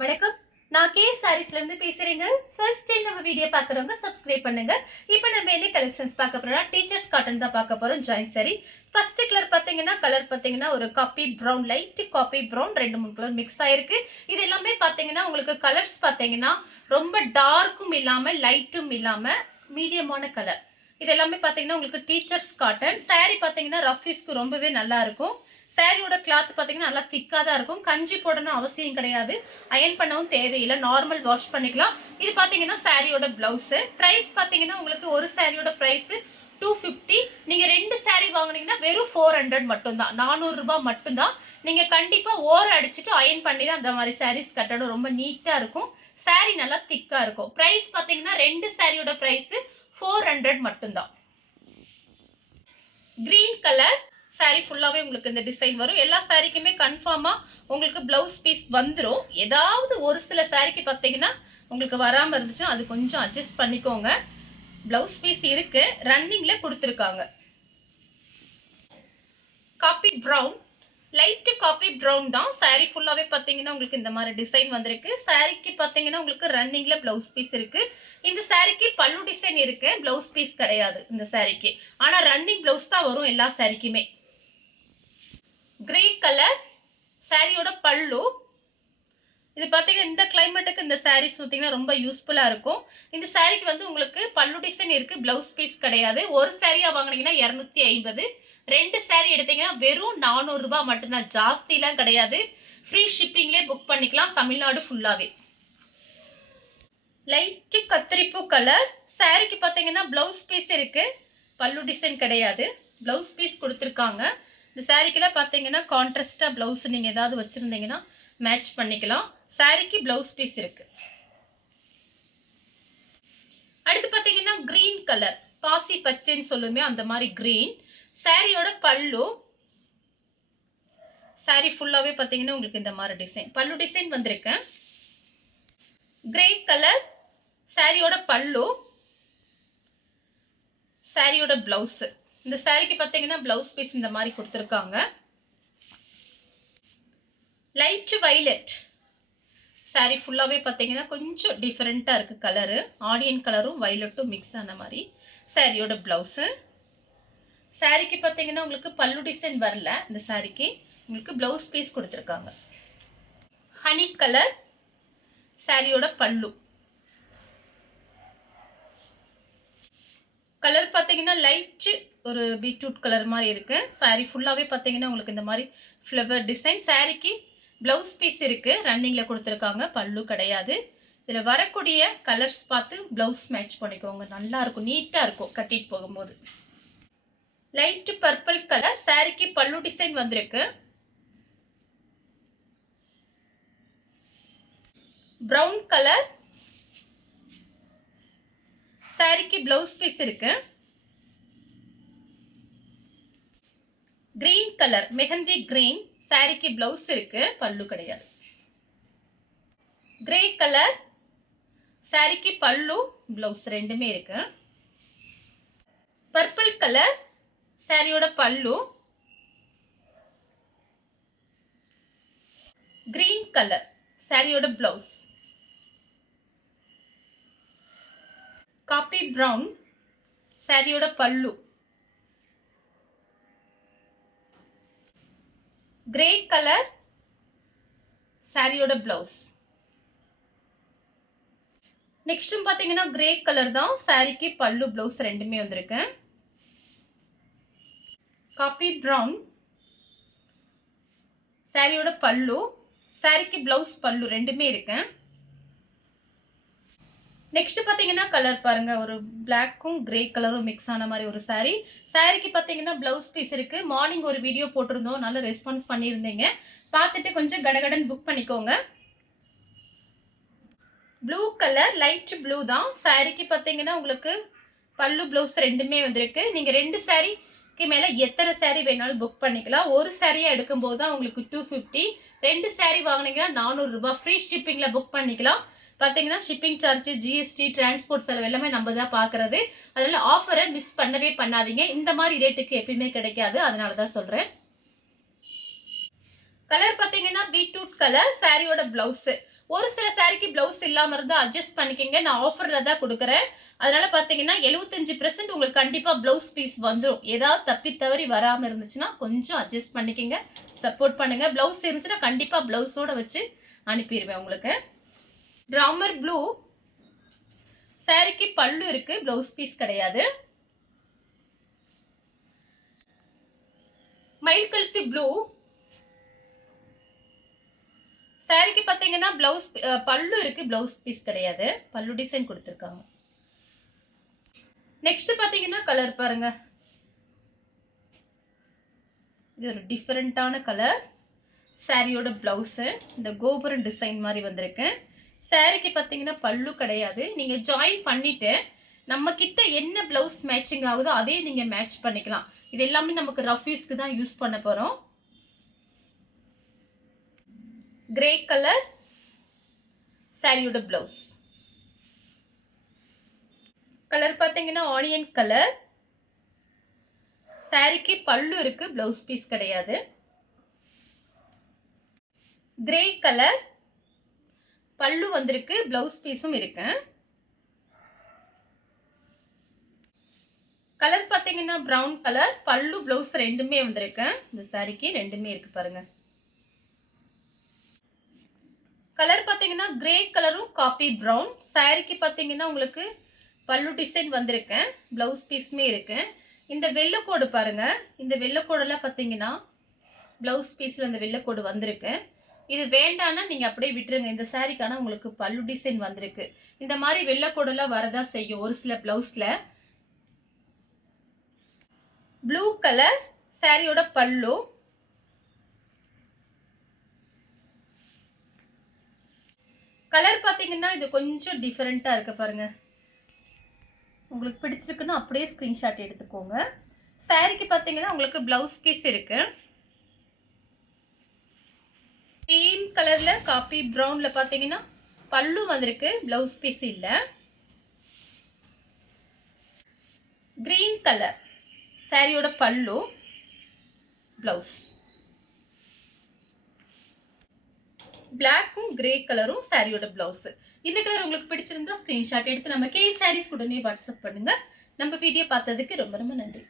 வணக்கம். நான் கே சாரீஸ்ல இருந்து பேசுறேங்க. ஃபர்ஸ்ட் டைம் நம்ம வீடியோ பார்க்குறவங்க சப்ஸ்கிரைப் பண்ணுங்க. இப்போ நம்ம என்ன கலெக்ஷன்ஸ் பார்க்க போறோம்னா டீச்சர்ஸ் காட்டன் தான் பார்க்க போறோம். Join sorry. ஃபர்ஸ்ட் கலர் பார்த்தீங்கன்னா ஒரு copy brown, light copy brown, 2 3 colour mix ஆயிருக்கு. இது எல்லாமே பார்த்தீங்கன்னா உங்களுக்கு கலர்ஸ் பார்த்தீங்கன்னா ரொம்ப டார்க்கும் இல்லாம லைட்டும் இல்லாம மீடியமான கலர். இது எல்லாமே பார்த்தீங்கன்னா உங்களுக்கு டீச்சர்ஸ் காட்டன். சாரி பார்த்தீங்கன்னா ரஃப் யூஸ்க்கு ரொம்பவே நல்லா இருக்கும். சாரியோட கிளாத் பார்த்தீங்கன்னா நல்லா திக்காக தான் இருக்கும். கஞ்சி போடணும் அவசியம் கிடையாது. அயன் பண்ணவும் தேவையில்லை. நார்மல் வாஷ் பண்ணிக்கலாம். இது பார்த்தீங்கன்னா சாரியோட பிளவுஸு. ப்ரைஸ் பார்த்தீங்கன்னா உங்களுக்கு ஒரு சாரியோட ப்ரைஸு 250. நீங்கள் 2 சாரி வாங்கினீங்கன்னா வெறும் 400 மட்டும்தான். 400 ரூபாய் மட்டும்தான். நீங்கள் கண்டிப்பாக ஓரம் அடிச்சுட்டு அயன் பண்ணி தான் அந்த மாதிரி சாரீஸ் கட்டணும். ரொம்ப நீட்டாக இருக்கும். சாரி நல்லா திக்காக இருக்கும். ப்ரைஸ் பார்த்தீங்கன்னா 2 சாரியோட ப்ரைஸு 400 மட்டும்தான். கிரீன் கலர் சாரி ஃபுல்லாகவே உங்களுக்கு இந்த டிசைன் வரும். எல்லா சாரிக்குமே கன்ஃபார்மாக உங்களுக்கு ப்ளவுஸ் பீஸ் வந்துடும். ஏதாவது ஒரு சில சாரிக்கு பார்த்தீங்கன்னா உங்களுக்கு வராமல் இருந்துச்சுன்னா அது கொஞ்சம் அட்ஜஸ்ட் பண்ணிக்கோங்க. ப்ளவுஸ் பீஸ் இருக்கு, ரன்னிங்கில் கொடுத்துருக்காங்க. Copy brown, light copy brown தான். சாரி ஃபுல்லாகவே பார்த்தீங்கன்னா உங்களுக்கு இந்த மாதிரி டிசைன் வந்திருக்கு. சாரிக்கு பார்த்தீங்கன்னா உங்களுக்கு ரன்னிங்கில் ப்ளவுஸ் பீஸ் இருக்கு. இந்த சாரிக்கு பல்லு டிசைன் இருக்கு, ப்ளவுஸ் பீஸ் கிடையாது இந்த சாரிக்கு. ஆனால் ரன்னிங் ப்ளவுஸ் தான் வரும் எல்லா சாரிக்குமே. கிரே கலர் சாரியோட பல்லு. இது பார்த்தீங்கன்னா இந்த கிளைமேட்டுக்கு இந்த சாரீஸ் பார்த்தீங்கன்னா ரொம்ப யூஸ்ஃபுல்லாக இருக்கும். இந்த சாரிக்கு வந்து உங்களுக்கு பல்லு டிசைன் இருக்குது, ப்ளவுஸ் பீஸ் கிடையாது. ஒரு சாரியாக வாங்கினீங்கன்னா 250. 2 சாரி எடுத்தீங்கன்னா வெறும் 400 ரூபாய் மட்டும்தான். ஜாஸ்திலாம் கிடையாது. ஃப்ரீ ஷிப்பிங்லேயே புக் பண்ணிக்கலாம் தமிழ்நாடு ஃபுல்லாகவே. லைட்டு கத்திரிப்பூ கலர் சாரிக்கு பார்த்தீங்கன்னா ப்ளவுஸ் பீஸ் இருக்குது, பல்லு டிசைன் கிடையாது. ப்ளவுஸ் பீஸ் கொடுத்துருக்காங்க. இந்த சாரிக்கெல்லாம் பார்த்தீங்கன்னா கான்ட்ராஸ்டாக ப்ளவுஸ் நீங்கள் ஏதாவது வச்சுருந்தீங்கன்னா மேட்ச் பண்ணிக்கலாம். சாரிக்கு ப்ளவுஸ் பீஸ் இருக்கு. அடுத்து பார்த்தீங்கன்னா கிரீன் கலர், பாசி பச்சைன்னு சொல்லுமே அந்த மாதிரி கிரீன். சாரியோட பல்லு. சாரி ஃபுல்லாகவே பார்த்தீங்கன்னா உங்களுக்கு இந்த மாதிரி டிசைன், பல்லு டிசைன் வந்திருக்கு. கிரே கலர் சாரியோட பல்லு, சாரியோட பிளவுஸ். இந்த சாரிக்கு பார்த்தீங்கன்னா பிளவுஸ் பீஸ் இந்த மாதிரி கொடுத்துருக்காங்க. லைட் வைலட் சாரி ஃபுல்லாகவே பார்த்தீங்கன்னா கொஞ்சம் டிஃப்ரெண்ட்டாக இருக்குது கலரு. ஆனியன் கலரும் வைலட்டும் மிக்ஸ் ஆன மாதிரி சாரியோட ப்ளவுஸு. சாரிக்கு பார்த்தீங்கன்னா உங்களுக்கு பல்லு டிசைன் வரல. இந்த சாரிக்கு உங்களுக்கு ப்ளவுஸ் பீஸ் கொடுத்துருக்காங்க. ஹனி கலர் சாரியோட பல்லு. கலர் பார்த்தீங்கன்னா லைட்டு ஒரு பீட்ரூட் கலர் மாதிரி இருக்குது. சாரி ஃபுல்லாகவே பார்த்தீங்கன்னா உங்களுக்கு இந்த மாதிரி ஃப்ளவர் டிசைன். சாரிக்கு ப்ளவுஸ் பீஸ் இருக்குது, ரன்னிங்கில் கொடுத்துருக்காங்க, பல்லு கிடையாது. இதில் வரக்கூடிய கலர்ஸ் பார்த்து ப்ளவுஸ் மேட்ச் பண்ணிக்கோங்க. நல்லாயிருக்கும், நீட்டாக இருக்கும் கட்டிட்டு போகும்போது. லைட்டு பர்பிள் கலர் சாரிக்கு பல்லு டிசைன் வந்திருக்கு. ப்ரௌன் கலர் சாரிக்கு ப்ளவுஸ் பீஸ் இருக்கு. கிரீன் கலர் மெஹந்தி கிரீன் சாரிக்கு ப்ளவுஸ் இருக்கு, பல்லு கிடையாது. கிரே கலர் சாரிக்கு பல்லு ப்ளவுஸ் ரெண்டுமே இருக்கு. பர்பிள் கலர் சாரியோட பல்லு. கிரீன் கலர் சாரியோட ப்ளவுஸ். காப்பி ப்ரௌன் சாரியோட பல்லு. கிரே கலர் சாரியோட பிளவுஸ். நெக்ஸ்ட்டும் பார்த்தீங்கன்னா கிரே கலர் தான். சாரிக்கு பல்லு பிளவுஸ் ரெண்டுமே வந்திருக்கு. காப்பி ப்ரௌன் சாரியோட பல்லு. சாரிக்கு பிளவுஸ் பல்லு ரெண்டுமே இருக்கு. நெக்ஸ்ட் பார்த்தீங்கன்னா கலர் பாருங்க, ஒரு பிளாக்கும் கிரே கலரும் மிக்ஸ் ஆன மாதிரி ஒரு சாரி. சாரிக்கு பார்த்தீங்கன்னா பிளவுஸ் பீஸ் இருக்கு. மார்னிங் ஒரு வீடியோ போட்டிருந்தோம், நல்ல ரெஸ்பான்ஸ் பண்ணியிருந்தீங்க. பார்த்துட்டு கொஞ்சம் கடகடன் புக் பண்ணிக்கோங்க. ப்ளூ கலர் லைட் ப்ளூ தான். சாரிக்கு பார்த்தீங்கன்னா உங்களுக்கு பல்லு பிளவுஸ் ரெண்டுமே வந்திருக்கு. நீங்கள் 2 சாரிக்கு மேலே எத்தனை சாரி வேணாலும் புக் பண்ணிக்கலாம். ஒரு சாரியாக எடுக்கும்போது தான் உங்களுக்கு 250. 2 சாரி வாங்கினீங்கன்னா 400 ரூபாய். ஃப்ரீ ஷிப்பிங்கில் புக் பண்ணிக்கலாம். பார்த்தீங்கன்னா ஷிப்பிங் சார்ஜ், ஜிஎஸ்டி, டிரான்ஸ்போர்ட் செலவு எல்லாமே நம்ம தான் பார்க்குறது. அதனால ஆஃபரை மிஸ் பண்ணவே பண்ணாதீங்க. இந்த மாதிரி ரேட்டுக்கு எப்பயுமே கிடைக்காது, அதனால தான் சொல்கிறேன். கலர் பார்த்தீங்கன்னா பீட்ரூட் கலர் சாரியோட பிளவுஸ். ஒரு சில சாரிக்கு பிளவுஸ் இல்லாம இருந்தா அட்ஜஸ்ட் பண்ணிக்கங்க. நான் ஆஃபர்ல தான் கொடுக்குறேன். அதனால பாத்தீங்கன்னா 75% உங்களுக்கு கண்டிப்பா பிளவுஸ் பீஸ் வந்துடும். ஏதாவது தப்பி தவறி வராம இருந்துச்சுன்னா கொஞ்சம் அட்ஜஸ்ட் பண்ணிக்கங்க, சப்போர்ட் பண்ணுங்க. பிளவுஸ் இருந்துச்சுன்னா கண்டிப்பா பிளவுஸோட வச்சு அனுப்பிடுவேன் உங்களுக்கு. ராமர் ப்ளூ சாரிக்கு பல்லு இருக்கு, பிளவுஸ் பீஸ் கிடையாது. மயில் கழுத்து ப்ளூ சாரிக்கு பாத்தீங்கன்னா பிளவுஸ் பல்லு இருக்கு, பிளவுஸ் பீஸ் கிடையாது. பல்லு டிசைன் கொடுத்துருக்காங்க. நெக்ஸ்ட் பாத்தீங்கன்னா கலர் பாருங்க, இது ஒரு டிஃபரெண்டான கலர். சாரியோட பிளவுஸ் இந்த கோபுரம் டிசைன் மாதிரி வந்திருக்கு. சாரிக்கு பாத்தீங்கன்னா பல்லு கிடையாது. நீங்க ஜாயின் பண்ணிட்டு நம்ம கிட்ட என்ன பிளவுஸ் மேட்சிங் ஆகுதோ அதே நீங்க மேட்ச் பண்ணிக்கலாம். இது எல்லாமே நமக்கு ரஃப் யூஸ்க்கு தான் யூஸ் பண்ண போறோம். கிரே கலர் சாரியோட பிளவுஸ். கலர் பாத்தீங்கன்னா ஆனியன் கலர். சாரிக்கு பல்லு இருக்கு, பிளவுஸ் பீஸ் கிடையாது. கிரே கலர் பல்லு வந்திருக்கு, பிளவுஸ் பீஸும் இருக்கு. கலர் பாத்தீங்கன்னா பிரவுன் கலர். பல்லு பிளவுஸ் ரெண்டுமே வந்திருக்கு. இந்த சாரிக்கு ரெண்டுமே இருக்கு பாருங்க. கலர் பாத்தீங்கன்னா கிரே கலரும் காபி பிரவுன். சாரிக்கு பாத்தீங்கன்னா உங்களுக்கு பல்லு டிசைன் வந்திருக்கு, பிளவுஸ் பீஸுமே இருக்கு. இந்த வெள்ளைக்கோடு பாருங்க, இந்த வெள்ளைக்கோடெல்லாம் பாத்தீங்கன்னா பிளவுஸ் பீஸ்ல இந்த வெள்ளைக்கோடு வந்திருக்கு. இது வேண்டாம்னா நீங்க அப்படியே விட்டுருங்க. இந்த சாரிக்கான உங்களுக்கு பல்லு டிசைன் வந்திருக்கு. இந்த மாதிரி வெள்ளைக்கோடெல்லாம் வரதா செய்யும் ஒரு சில பிளவுஸ்ல. ப்ளூ கலர் சாரியோட பல்லு. கலர் பாத்தீங்கன்னா இது கொஞ்சம் டிஃபரெண்டா இருக்கு பாருங்க. உங்களுக்கு பிடிச்சிருக்குன்னா அப்படியே ஸ்கிரீன்ஷாட் எடுத்துக்கோங்க. சாரிக்கு பாத்தீங்கன்னா உங்களுக்கு பிளவுஸ் பீஸ் இருக்கு. சேம் கலர்ல காபி பிரவுன்ல பாத்தீங்கன்னா பல்லு வந்திருக்கு, பிளவுஸ் பீஸ் இல்ல. கிரீன் கலர் சாரியோட பல்லு, பிளவுஸ். பிளாக்கும் கிரே கலரும் சாரியோட பிளவுஸ். இந்த கலர் உங்களுக்கு பிடிச்சிருந்தா ஸ்கிரீன்ஷாட் எடுத்து நம்ம கே சாரீஸ் உடனே வாட்ஸ்அப் பண்ணுங்க. நம்ம வீடியோ பார்த்ததுக்கு ரொம்ப ரொம்ப நன்றி.